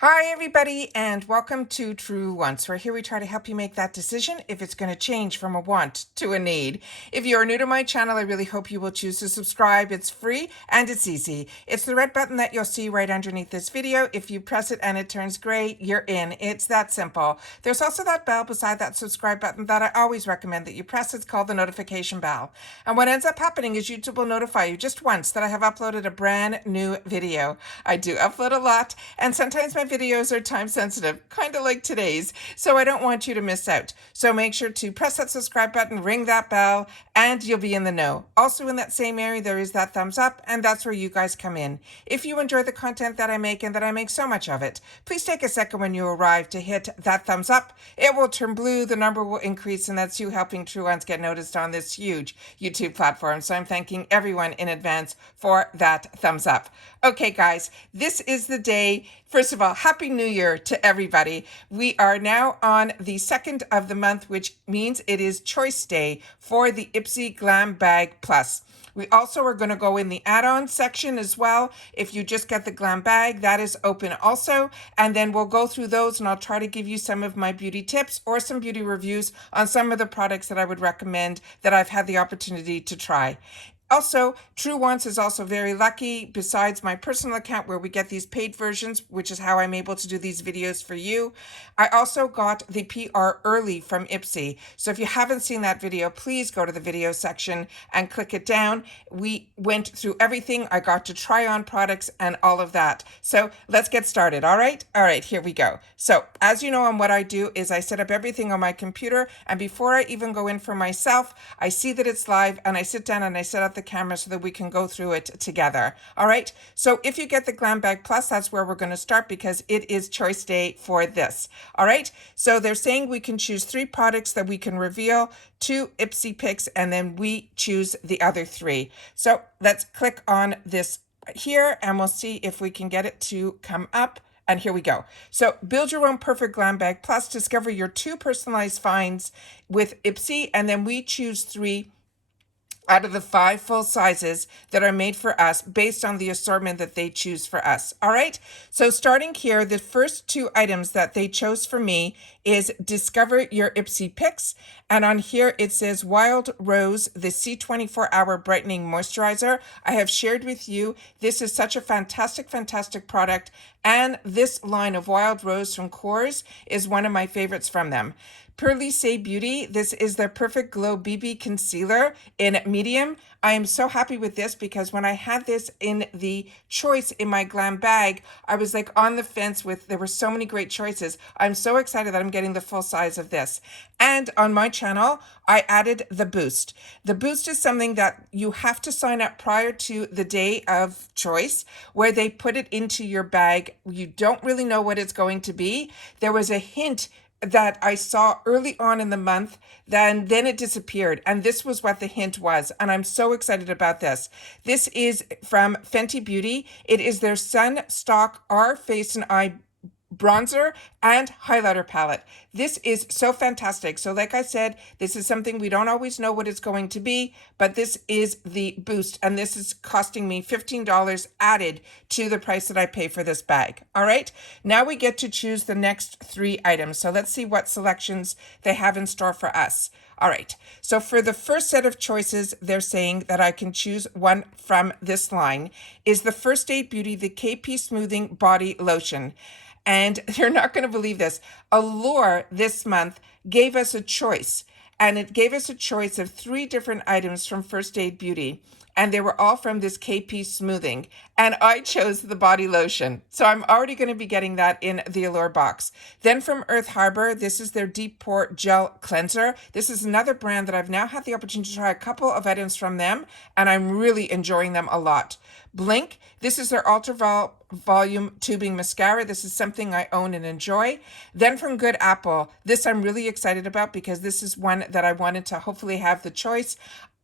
Hi, everybody, and welcome to True Wants, where here we try to help you make that decision if it's going to change from a want to a need. If you are new to my channel, I really hope you will choose to subscribe. It's free and it's easy. It's the red button that you'll see right underneath this video. If you press it and it turns gray, you're in. It's that simple. There's also that bell beside that subscribe button that I always recommend that you press. It's called the notification bell. And what ends up happening is YouTube will notify you just once that I have uploaded a brand new video. I do upload a lot, and sometimes my videos are time sensitive, kind of like today's, so I don't want you to miss out. So make sure to press that subscribe button, ring that bell, and you'll be in the know. Also in that same area, there is that thumbs up, and that's where you guys come in. If you enjoy the content that I make and that I make so much of it, please take a second when you arrive to hit that thumbs up. It will turn blue, the number will increase, and that's you helping True Ones get noticed on this huge YouTube platform. So I'm thanking everyone in advance for that thumbs up. Okay, guys, this is the day. First of all, Happy New Year to everybody. We are now on the 2nd of the month, which means it is Choice Day for the IPSY Glam Bag Plus. We also are going to go in the add-ons section as well. If you just get the Glam Bag, that is open also. And then we'll go through those and I'll try to give you some of my beauty tips or some beauty reviews on some of the products that I would recommend that I've had the opportunity to try. Also, True Wants is also very lucky, besides my personal account where we get these paid versions, which is how I'm able to do these videos for you. I also got the PR early from IPSY. So if you haven't seen that video, please go to the video section and click it down. We went through everything. I got to try on products and all of that. So let's get started, all right? All right, here we go. So as you know, and what I do is I set up everything on my computer, and before I even go in for myself, I see that it's live and I sit down and I set up the camera so that we can go through it together. All right. So if you get the Glam Bag Plus, that's where we're going to start because it is choice day for this. All right. So they're saying we can choose 3 products that we can reveal, 2 IPSY picks, and then we choose the other 3. So let's click on this here and we'll see if we can get it to come up. And here we go. So build your own perfect Glam Bag Plus. Discover your 2 personalized finds with IPSY, and then we choose 3 out of the 5 full sizes that are made for us based on the assortment that they choose for us. All right. So starting here, the first 2 items that they chose for me is Discover Your IPSY Picks. And on here, it says Wild Rose, the C24 Hour Brightening Moisturizer. I have shared with you, this is such a fantastic, fantastic product. And this line of Wild Rose from Kors is one of my favorites from them. Pearly Say Beauty, this is their Perfect Glow BB Concealer in medium. I am so happy with this because when I had this in the choice in my Glam Bag, I was like on the fence with, there were so many great choices. I'm so excited that I'm getting the full size of this. And on my channel, I added the Boost. The Boost is something that you have to sign up prior to the day of choice, where they put it into your bag. You don't really know what it's going to be. There was a hint that I saw early on in the month, then it disappeared. And this was what the hint was. And I'm so excited about this. This is from Fenty Beauty. It is their Sun Stock R Face and Eye bronzer and highlighter palette. This is so fantastic. So like I said, this is something we don't always know what it's going to be, but this is the Boost, and this is costing me $15 added to the price that I pay for this bag. All right, now we get to choose the next 3 items. So let's see what selections they have in store for us. All right, so for the first set of choices, they're saying that I can choose one from this line is the First Aid Beauty, the KP Smoothing Body Lotion. And you're not going to believe this. Allure this month gave us a choice, and it gave us a choice of 3 different items from First Aid Beauty, and they were all from this KP Smoothing, and I chose the body lotion. So I'm already going to be getting that in the Allure box. Then from Earth Harbor, this is their Deep Pore Gel Cleanser. This is another brand that I've now had the opportunity to try a couple of items from them, and I'm really enjoying them a lot. Blink, this is their Ultra Volume Tubing Mascara. This is something I own and enjoy. Then from Good Apple, this I'm really excited about because this is one that I wanted to hopefully have the choice.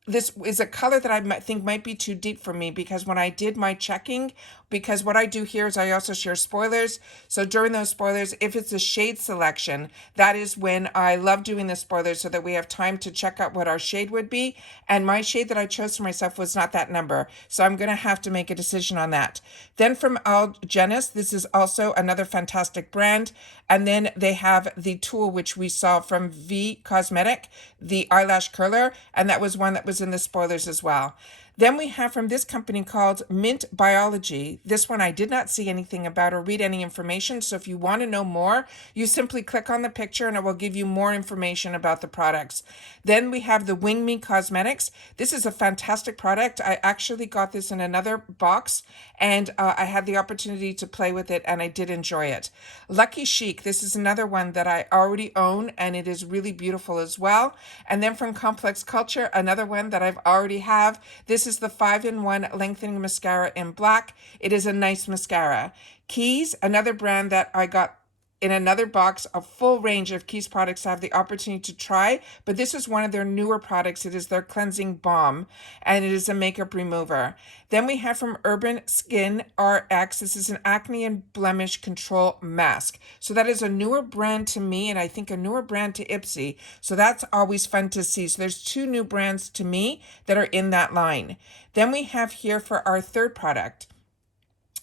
This is a color that I think might be too deep for me because when I did my checking, because what I do here is I also share spoilers. So during those spoilers, if it's a shade selection, that is when I love doing the spoilers so that we have time to check out what our shade would be. And my shade that I chose for myself was not that number. So I'm going to have to make a decision on that. Then from Algenis, this is also another fantastic brand. And then they have the tool, which we saw from V Cosmetic, the eyelash curler. And that was one that was in the spoilers as well. Then we have from this company called Mint Biology. This one I did not see anything about or read any information. So if you want to know more, you simply click on the picture and it will give you more information about the products. Then we have the Wing Me Cosmetics. This is a fantastic product. I actually got this in another box and I had the opportunity to play with it and I did enjoy it. Lucky Chic. This is another one that I already own and it is really beautiful as well. And then from Complex Culture, another one that I've already have. This is the 5-in-1 lengthening mascara in black. It is a nice mascara. Keys, another brand that I got in another box, a full range of Keys products I have the opportunity to try, but this is one of their newer products. It is their cleansing balm, and it is a makeup remover. Then we have from Urban Skin RX, this is an acne and blemish control mask. So that is a newer brand to me, and I think a newer brand to IPSY. So that's always fun to see. So there's 2 new brands to me that are in that line. Then we have here for our third product,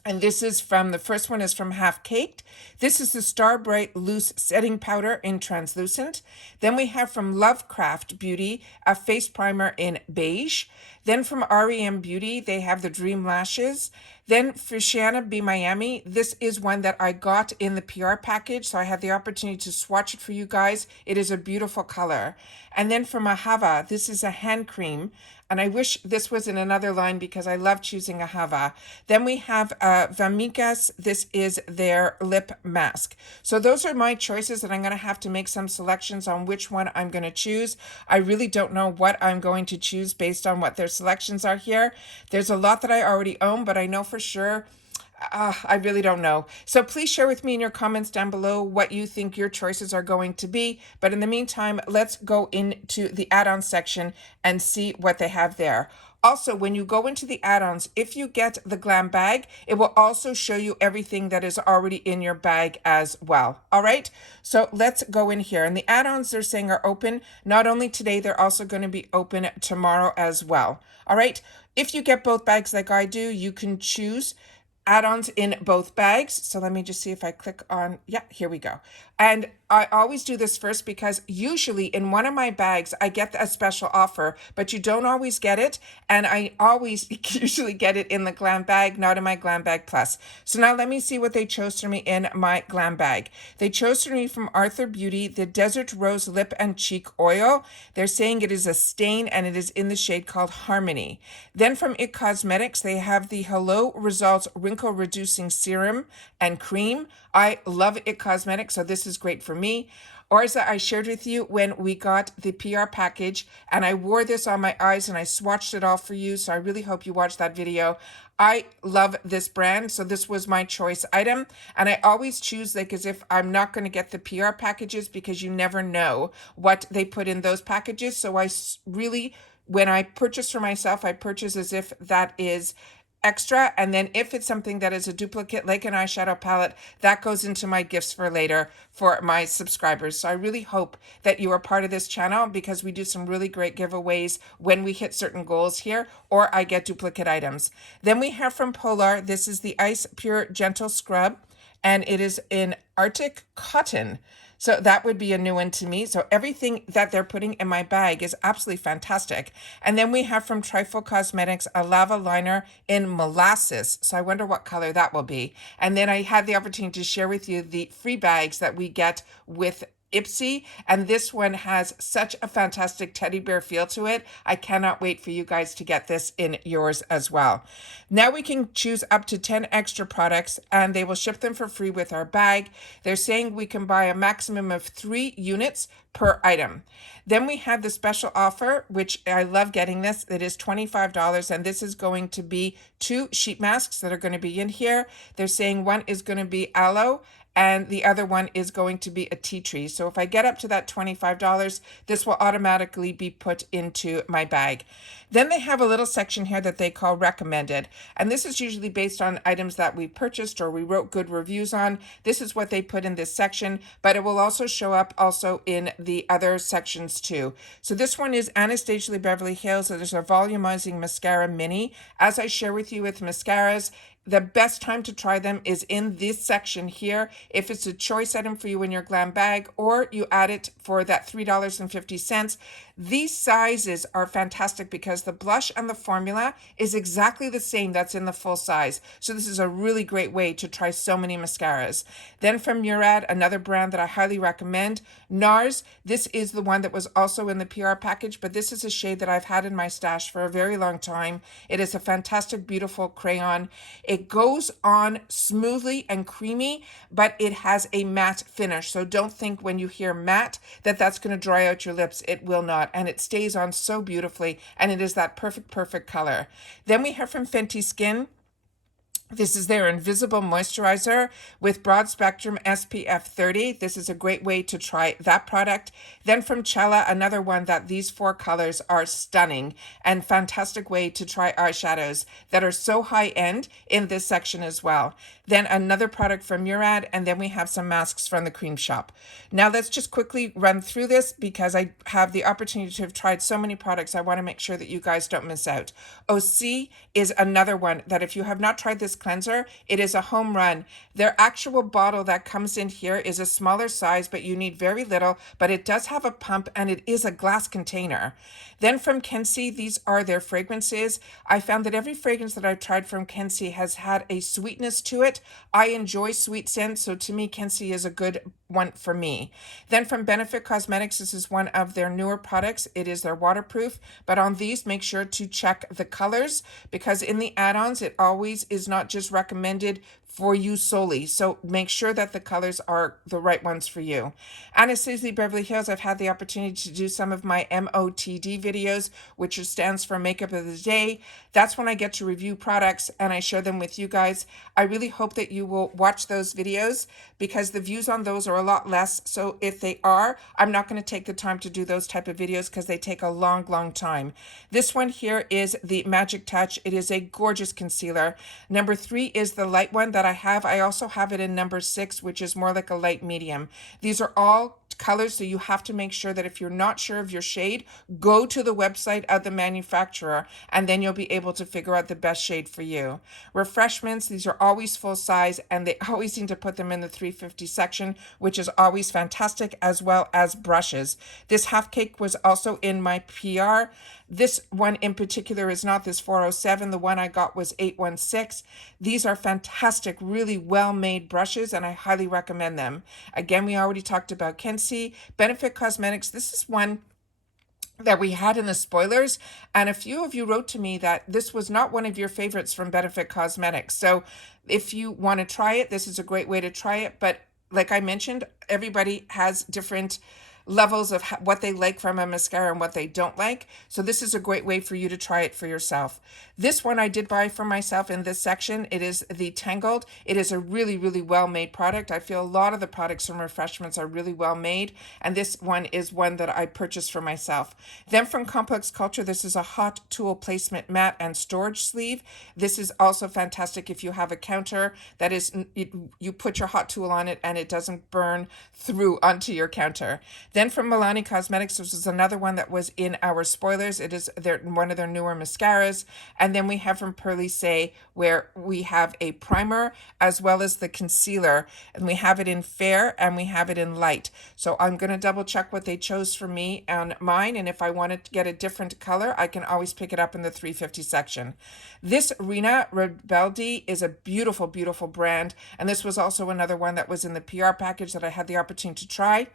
and this is from, the first one is from Half Caked. This is the Star Bright Loose Setting Powder in Translucent. Then we have from Lovecraft Beauty, a face primer in beige. Then from REM Beauty, they have the Dream Lashes. Then for Shiana B Miami, this is one that I got in the PR package, so I had the opportunity to swatch it for you guys. It is a beautiful color. And then from Ahava, this is a hand cream. And I wish this was in another line because I love choosing Ahava. Then we have Vamikas. This is their lip mask. So those are my choices, and I'm going to have to make some selections on which one I'm going to choose. I really don't know what I'm going to choose based on what their selections are here. There's a lot that I already own, but I know for sure I really don't know. So please share with me in your comments down below what you think your choices are going to be. But in the meantime, let's go into the add-on section and see what they have there. Also, when you go into the add-ons, if you get the Glam Bag, it will also show you everything that is already in your bag as well. All right, so let's go in here. And the add-ons they're saying are open not only today, they're also going to be open tomorrow as well. All right, if you get both bags like I do, you can choose add-ons in both bags. So let me just see if I click on, yeah, here we go. And I always do this first because usually in one of my bags, I get a special offer, but you don't always get it. And I always usually get it in the Glam Bag, not in my Glam Bag Plus. So now let me see what they chose for me in my Glam Bag. They chose for me from Arthur Beauty, the Desert Rose Lip and Cheek Oil. They're saying it is a stain and it is in the shade called Harmony. Then from IT Cosmetics, they have the Hello Results Wrinkle Reducing Serum and Cream. I love IT Cosmetics, so this is great for me. Orza, I shared with you when we got the PR package, and I wore this on my eyes and I swatched it all for you, so I really hope you watched that video. I love this brand, so this was my choice item, and I always choose like as if I'm not going to get the PR packages because you never know what they put in those packages. So I really, when I purchase for myself, I purchase as if that is extra, and then if it's something that is a duplicate like an eyeshadow palette, that goes into my gifts for later for my subscribers. So I really hope that you are part of this channel because we do some really great giveaways when we hit certain goals here, or I get duplicate items. Then we have from Polar, this is the Ice Pure Gentle Scrub, and it is in Arctic Cotton. So that would be a new one to me. So everything that they're putting in my bag is absolutely fantastic. And then we have from Trifle Cosmetics, a lava liner in molasses. So I wonder what color that will be. And then I had the opportunity to share with you the free bags that we get with IPSY, and this one has such a fantastic teddy bear feel to it. I cannot wait for you guys to get this in yours as well. Now we can choose up to 10 extra products and they will ship them for free with our bag. They're saying we can buy a maximum of 3 units per item. Then we have the special offer, which I love getting this. It is $25, and this is going to be 2 sheet masks that are going to be in here. They're saying one is going to be aloe and the other one is going to be a tea tree. So if I get up to that $25, this will automatically be put into my bag. Then they have a little section here that they call recommended. And this is usually based on items that we purchased or we wrote good reviews on. This is what they put in this section, but it will also show up also in the other sections too. So this one is Anastasia Beverly Hills. There's a volumizing mascara mini. As I share with you with mascaras, the best time to try them is in this section here. If it's a choice item for you in your Glam bag, or you add it for that $3.50. These sizes are fantastic because the blush and the formula is exactly the same that's in the full size. So this is a really great way to try so many mascaras. Then from Murad, another brand that I highly recommend, NARS. This is the one that was also in the PR package, but this is a shade that I've had in my stash for a very long time. It is a fantastic, beautiful crayon. It goes on smoothly and creamy, but it has a matte finish. So don't think when you hear matte that that's going to dry out your lips. It will not. And it stays on so beautifully. And it is that perfect color. Then we have from Fenty Skin. This is their Invisible Moisturizer with broad spectrum SPF 30. This is a great way to try that product. Then from Cella, another one that these 4 colors are stunning and fantastic way to try eyeshadows that are so high end in this section as well. Then another product from Murad, and then we have some masks from the Cream Shop. Now let's just quickly run through this because I have the opportunity to have tried so many products. I want to make sure that you guys don't miss out. OC is another one that if you have not tried this cleanser, it is a home run. Their actual bottle that comes in here is a smaller size, but you need very little, but it does have a pump and it is a glass container. Then from Kensie, these are their fragrances. I found that every fragrance that I've tried from Kensie has had a sweetness to it. I enjoy sweet scents, so to me, Kensie is a good one for me. Then from Benefit Cosmetics, this is one of their newer products. It is their waterproof, but on these, make sure to check the colors because in the add-ons, it always is not just recommended for you solely. So make sure that the colors are the right ones for you. Anastasia Beverly Hills, I've had the opportunity to do some of my MOTD videos, which stands for Makeup of the Day. That's when I get to review products and I share them with you guys. I really hope that you will watch those videos because the views on those are a lot less. So if they are, I'm not going to take the time to do those type of videos because they take a long time. This one here is the Magic Touch. It is a gorgeous concealer. Number 3 is the light one that I have. I also have it in number 6, which is more like a light medium. These are all colors, so you have to make sure that if you're not sure of your shade, go to the website of the manufacturer and then you'll be able to figure out the best shade for you. Refreshments, these are always full size and they always seem to put them in the 350 section, which is always fantastic, as well as brushes. This half cake was also in my PR. This one in particular is not this 407. The one I got was 816. These are fantastic, really well-made brushes, and I highly recommend them. Again, we already talked about Kensie. Benefit Cosmetics, this is one that we had in the spoilers, and a few of you wrote to me that this was not one of your favorites from Benefit Cosmetics. So if you want to try it, this is a great way to try it. But like I mentioned, everybody has different levels of what they like from a mascara and what they don't like. So this is a great way for you to try it for yourself. This one I did buy for myself in this section. It is the Tangled. It is a really well-made product. I feel a lot of the products from Refreshments are really well made, and this one is one that I purchased for myself. Then from Complex Culture, this is a hot tool placement mat and storage sleeve. This is also fantastic if you have a counter that is, you put your hot tool on it and it doesn't burn through onto your counter. Then from Milani Cosmetics, this is another one that was in our spoilers. It is one of their newer mascaras. And then we have from Pearly Say, where we have a primer as well as the concealer. And we have it in fair and we have it in light. So I'm going to double check what they chose for me on mine. And if I wanted to get a different color, I can always pick it up in the 350 section. This Rina Rebeldi is a beautiful brand. And this was also another one that was in the PR package that I had the opportunity to try.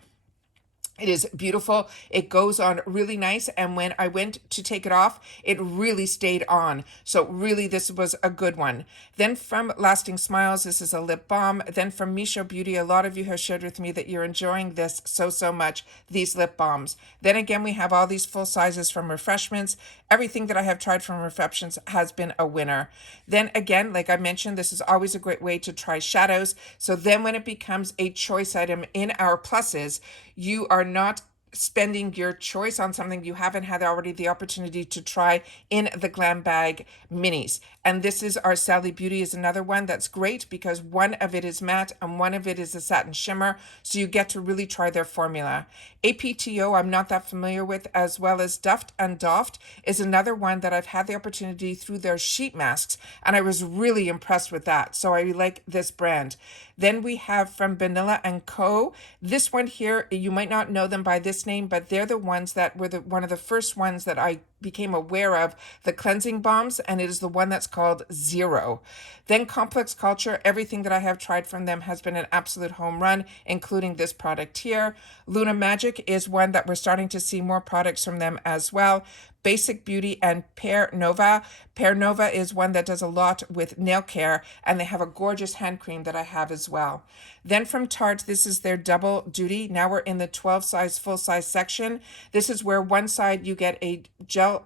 It is beautiful. It goes on really nice. And when I went to take it off, it really stayed on. So really, this was a good one. Then from Lasting Smiles, this is a lip balm. Then from Misho Beauty, a lot of you have shared with me that you're enjoying this so much, these lip balms. Then again, we have all these full sizes from Refreshments. Everything that I have tried from Refreshments has been a winner. Then again, like I mentioned, this is always a great way to try shadows. So then when it becomes a choice item in our pluses, you are not spending your choice on something you haven't had already the opportunity to try in the Glam Bag minis. And this is our Sally Beauty is another one that's great because one of it is matte and one of it is a satin shimmer. So you get to really try their formula. APTO I'm not that familiar with, as well as Duft and Doft is another one that I've had the opportunity through their sheet masks. And I was really impressed with that. So I like this brand. Then we have from Vanilla & Co. This one here, you might not know them by this name, but they're the ones that were one of the first ones that I became aware of, the cleansing balms, and it is the one that's called Zero. Then Complex Culture, everything that I have tried from them has been an absolute home run, including this product here. Luna Magic is one that we're starting to see more products from them as well. Basic Beauty and Pear Nova. Pear Nova is one that does a lot with nail care, and they have a gorgeous hand cream that I have as well. Then from Tarte, this is their Double Duty. Now we're in the 12 size full size section. This is where one side you get a gel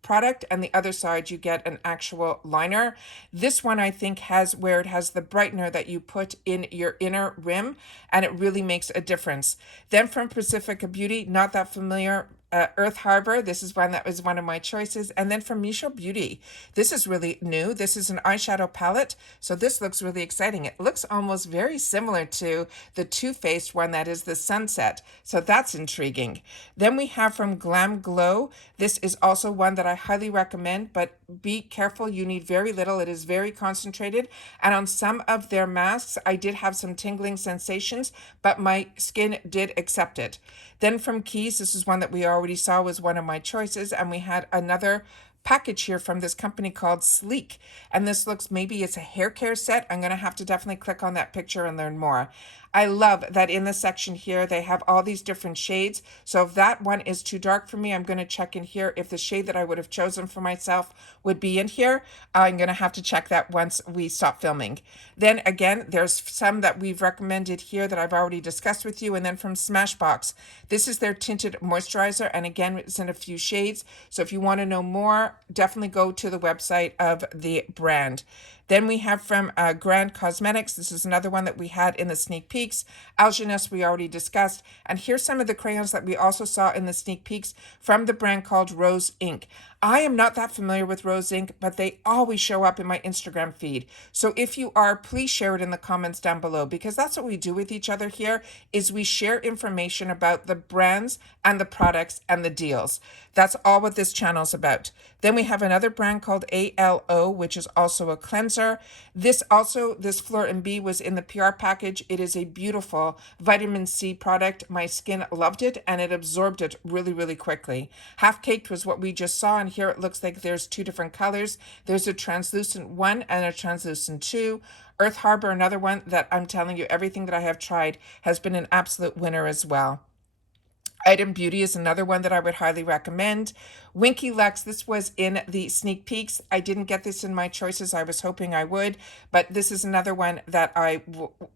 product and the other side you get an actual liner. This one I think has where it has the brightener that you put in your inner rim, and it really makes a difference. Then from Pacifica Beauty, not that familiar, Earth Harbor, this is one that was one of my choices. And then from Misho Beauty, this is really new. This is an eyeshadow palette. So this looks really exciting. It looks almost very similar to the Too Faced one that is the Sunset. So that's intriguing. Then we have from Glam Glow. This is also one that I highly recommend, but be careful. You need very little. It is very concentrated. And on some of their masks, I did have some tingling sensations, but my skin did accept it. Then from Keys, this is one that we already saw was one of my choices. And we had another package here from this company called Sleek. And this looks, maybe it's a hair care set. I'm going to have to definitely click on that picture and learn more. I love that in the section here, they have all these different shades. So if that one is too dark for me, I'm going to check in here if the shade that I would have chosen for myself would be in here. I'm going to have to check that once we stop filming. Then again, there's some that we've recommended here that I've already discussed with you. And then from Smashbox, this is their tinted moisturizer. And again, it's in a few shades. So if you want to know more, definitely go to the website of the brand. Then we have from Grand Cosmetics. This is another one that we had in the sneak peeks. Alginus we already discussed. And here's some of the crayons that we also saw in the sneak peeks from the brand called Rose Ink. I am not that familiar with Rose Ink, but they always show up in my Instagram feed. So if you are, please share it in the comments down below, because that's what we do with each other here, is we share information about the brands and the products and the deals. That's all what this channel is about. Then we have another brand called ALO, which is also a cleanser. This Fleur and Bee was in the PR package. It is a beautiful vitamin C product. My skin loved it and it absorbed it really quickly. Half Caked was what we just saw, and here it looks like there's two different colors. There's a translucent one and a translucent two. Earth Harbor, another one that I'm telling you, everything that I have tried has been an absolute winner as well. Item Beauty is another one that I would highly recommend. Winky Lux, this was in the sneak peeks. I didn't get this in my choices. I was hoping I would, but this is another one that I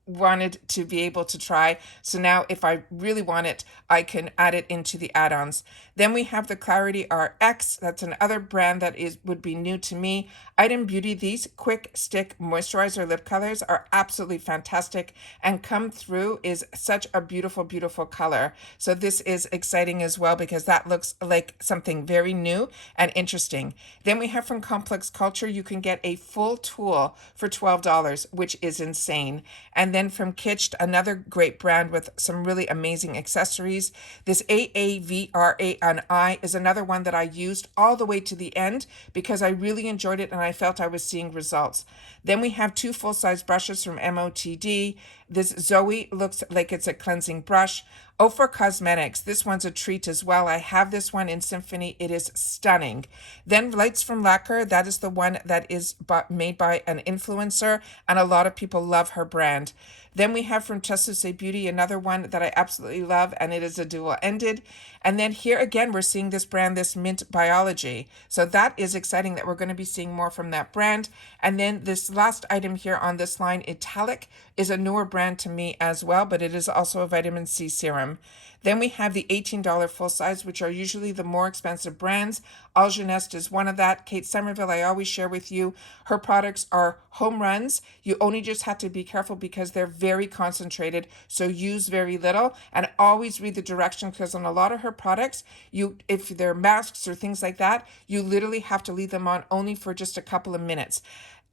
wanted to be able to try. So now if I really want it, I can add it into the add-ons. Then we have the Clarity RX. That's another brand that would be new to me. Item Beauty, these quick stick moisturizer lip colors are absolutely fantastic, and Come Through is such a beautiful color. So this is exciting as well, because that looks like something very new and interesting. Then we have from Complex Culture, you can get a full tool for $12, which is insane. And then from Kitsch, another great brand with some really amazing accessories. This AAVRA on Eye is another one that I used all the way to the end because I really enjoyed it and I felt I was seeing results. Then we have two full-size brushes from MOTD. This Zoe looks like it's a cleansing brush. For Cosmetics, this one's a treat as well. I have this one in Symphony. It is stunning. Then Lights from Lacquer, that is the one that is made by an influencer, and a lot of people love her brand. Then we have from Tussaud Beauty, another one that I absolutely love, and it is a dual-ended. And then here again, we're seeing this brand, this Mint Biology. So that is exciting that we're going to be seeing more from that brand. And then this last item here on this line, Italic, is a newer brand to me as well, but it is also a vitamin C serum. Then we have the $18 full size, which are usually the more expensive brands. Algenest is one of that. Kate Somerville, I always share with you, her products are home runs. You only just have to be careful because they're very concentrated, so use very little, and always read the directions, because on a lot of her products, if they're masks or things like that, you literally have to leave them on only for just a couple of minutes.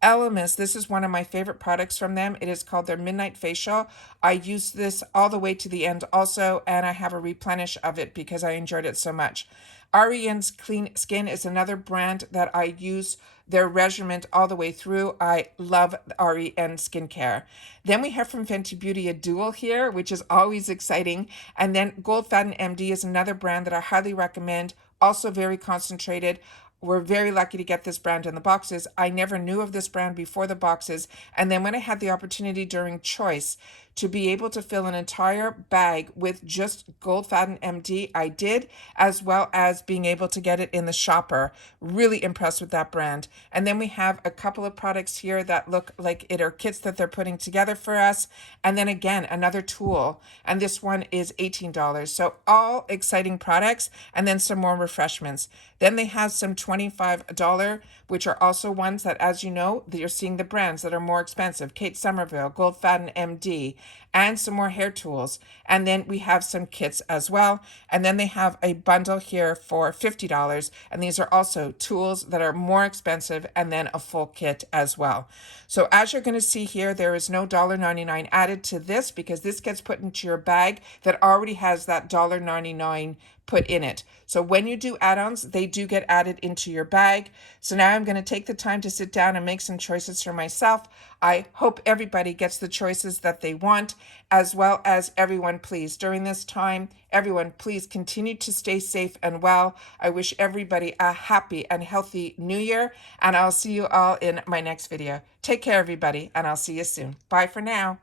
Elements, this is one of my favorite products from them. It is called their Midnight Facial. I use this all the way to the end also, and I have a replenish of it because I enjoyed it so much. REN's Clean Skin is another brand that I use their regimen all the way through. I love REN skincare. Then we have from Fenty Beauty a dual here, which is always exciting. And then Gold Faden MD is another brand that I highly recommend, also very concentrated. We're very lucky to get this brand in the boxes. I never knew of this brand before the boxes. And then when I had the opportunity during Choice to be able to fill an entire bag with just Gold Faden MD, I did, as well as being able to get it in the shopper. Really impressed with that brand. And then we have a couple of products here that look like it are kits that they're putting together for us. And then again, another tool. And this one is $18. So all exciting products, and then some more refreshments. Then they have some $25, which are also ones that, as you know, you're seeing the brands that are more expensive. Kate Somerville, Gold Faden MD, and some more hair tools. And then we have some kits as well. And then they have a bundle here for $50. And these are also tools that are more expensive, and then a full kit as well. So as you're going to see here, there is no $1.99 added to this, because this gets put into your bag that already has that $1.99 put in it. So when you do add-ons, they do get added into your bag. So now I'm going to take the time to sit down and make some choices for myself. I hope everybody gets the choices that they want, as well as everyone, please, during this time, everyone, please continue to stay safe and well. I wish everybody a happy and healthy new year, and I'll see you all in my next video. Take care, everybody, and I'll see you soon. Bye for now.